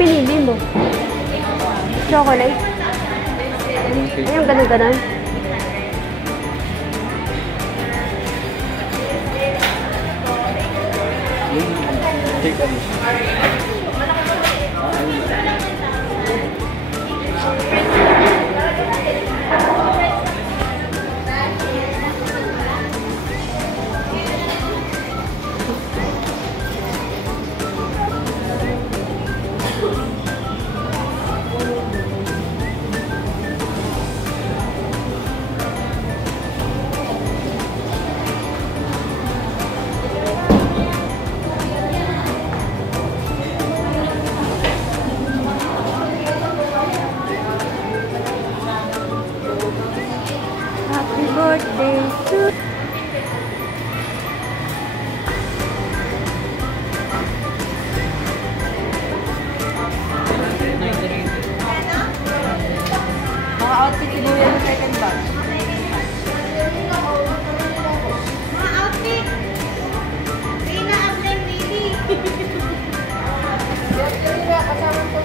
pinili mo? Chocolate? Ayun, ganun-ganun. Happy birthday to mga outfit siguro yung second batch. Mga outfit! Rina Abdel baby! Kasama ko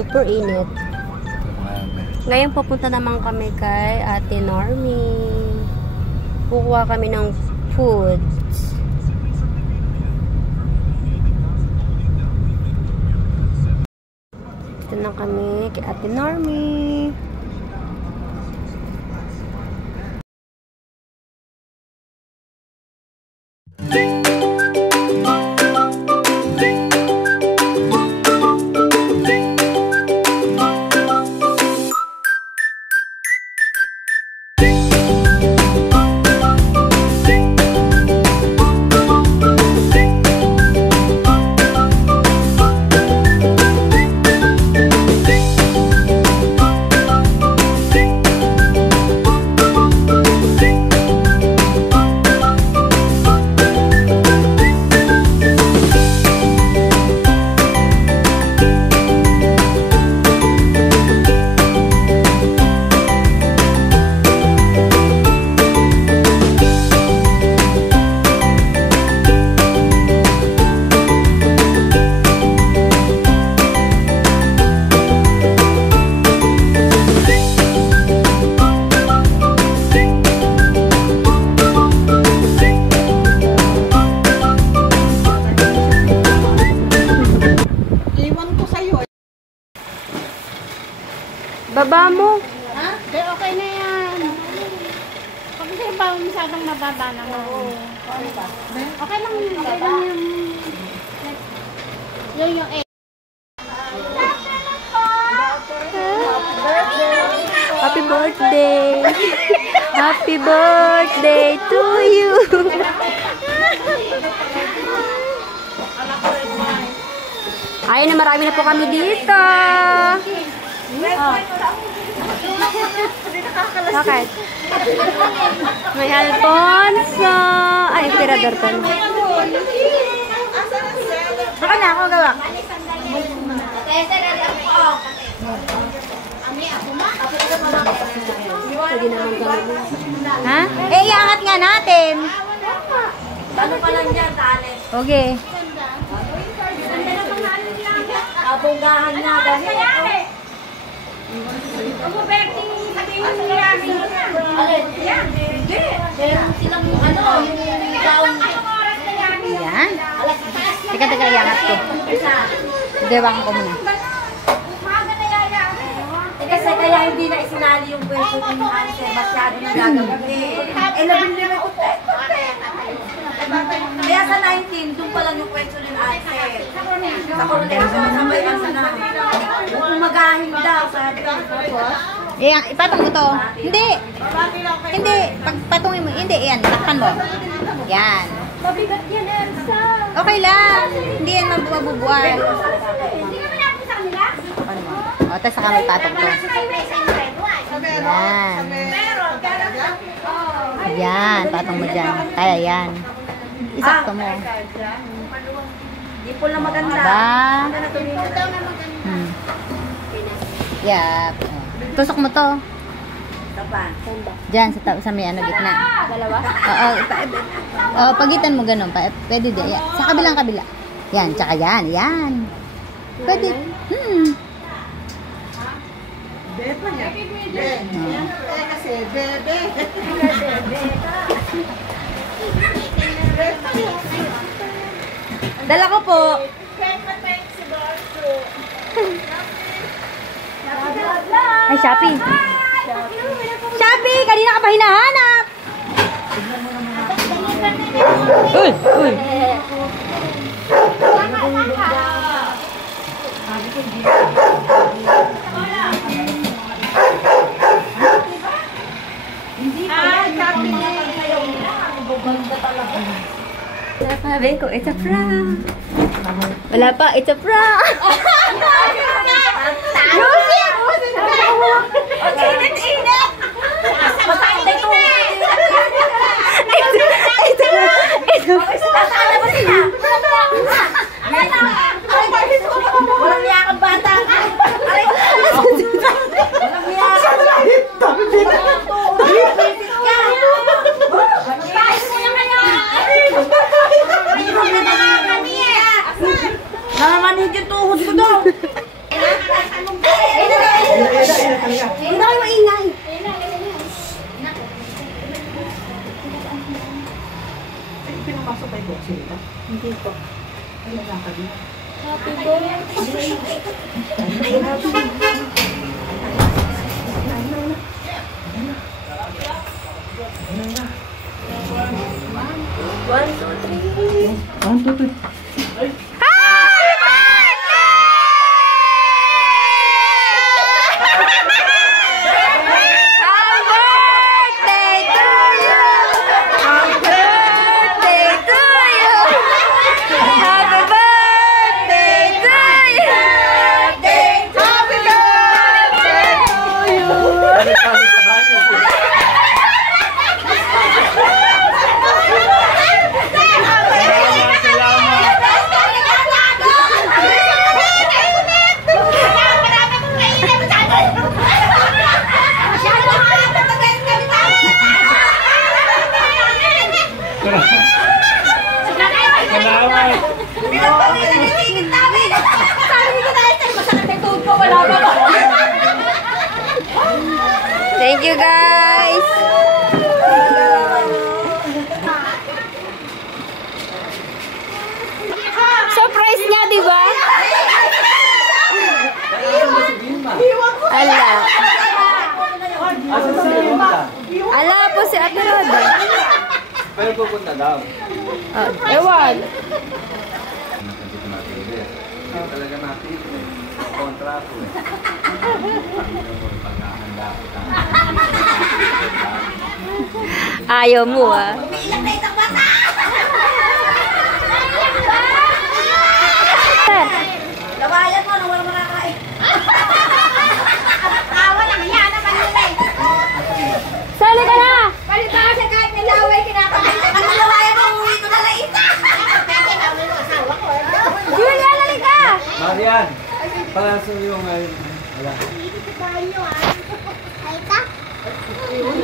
super init. Ngayon pupunta naman kami kay Ate Normie. Kukuha kami ng food. Dito na kami kay Ate Normie. Baba mo. Ha? Okay na yan. Pag hindi ba masyadong mababa naman. Okay lang yun. Okay lang yung... Yung 8. Happy birthday. Happy birthday to you. Ay, na marami na po kami dito. Oh. Bakit? May Alfonso. Ay, tirador to. Baka na ako gawa. Pwede naman kami. Ha? Eh, iangat nga natin. Ano pa lang dyan, Talis? Okay. Abunggahan na dahil ito. Umuberting sabihin mo niya. Alin? Hindi. Meron silang ano, yung down. Yan. Teka, iangat ko. Dewang ko muna. Kasi kaya hindi na isinali yung pwesto ni Hanse. Masyado na gagawin. Eh, labing lima ko. Kaya sa 19, doon pa lang yung pwesto ni Hanse. Sa Coronation, sabay ang sana. Kung magahin daw, sabi. Ipatong mo to. Hindi. Hindi. Pagpatungin mo. Hindi. Yan. Takpan mo. Yan. Mabigat yan, Elsa. Okay lang. Hindi yan mabubuhay. Hindi naman natin sa kanila. Ano mo? O, tapos saka may patong to. Yan. Yan. Patong mo dyan. Kaya yan. Isakto mo. Di po lang maganda. Diba? Yap. Tusok mo to. Saan ba? Diyan, sa may ano, gitna. Dalawa? Oo, pagitan mo ganun. Pwede din. Yan. Sa kabilang kabila. Yan, tsaka yan. Yan. Pwede. Bebe niya. Bebe. Kasi bebe. Dala ko po. Ay, Shopee. Shopee, kanina ka pa hinahanap. Uy, uy. Sabi ko, it's a prank. Wala pa, it's a prank. Walang yakang bata ka. Walang namamanhid yung tuhod ko daw. Hindi kayo maingay. Pinapasok kay boxing ito? Hindi po. Ay, nagkakad na. Happy birthday. One, two, three. One, two, three. Thank you, guys. Surprise niya, di ba? Ala. Ala po si Ate Roda. Pero pupunta daw. Ewan. Hindi talaga natin kontrato eh. Ayaw mo, ah. Lawayan mo, nang walang makakain. Walang hiya naman nila eh. Sali ka na! Palito kasi kahit may laway, kinakain. Ang lawayan mo, umuwi ko na laita. Julia, lali ka! Marian! Palaso yung ngayon. Wala.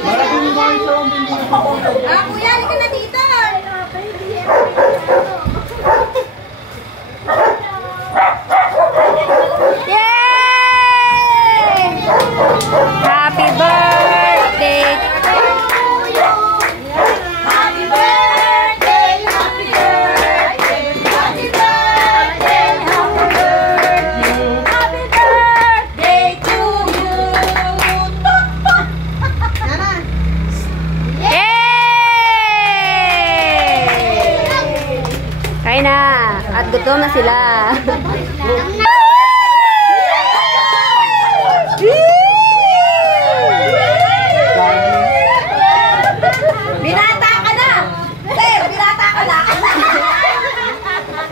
Maraming mga ito. Kuya, halika na dito. Yay! Happy birthday! Happy birthday, happy birthday, happy birthday, happy birthday, happy birthday to you. Yay! Kain na! At gutom na sila. Binata ka na! Sir, binata ka na!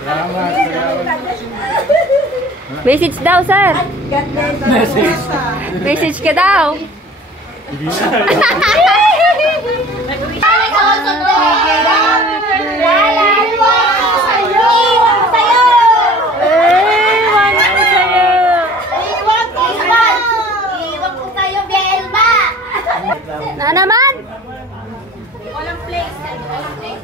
Salamat. Message daw, sir. Message ka daw. Iwan ko sa'yo, Belma! Walang place. Walang place.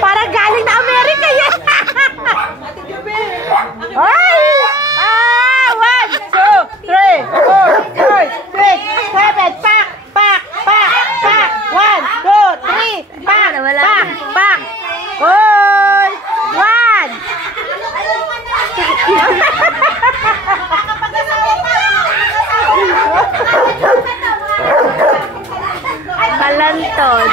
Parang galing na Amerika yan. Ay! 1, 2, 3, 4, 5, 6, 7, pak, pak, pak, pak. 1, 2, 3, pak, pak, pak. Hoy! 1. Balantod.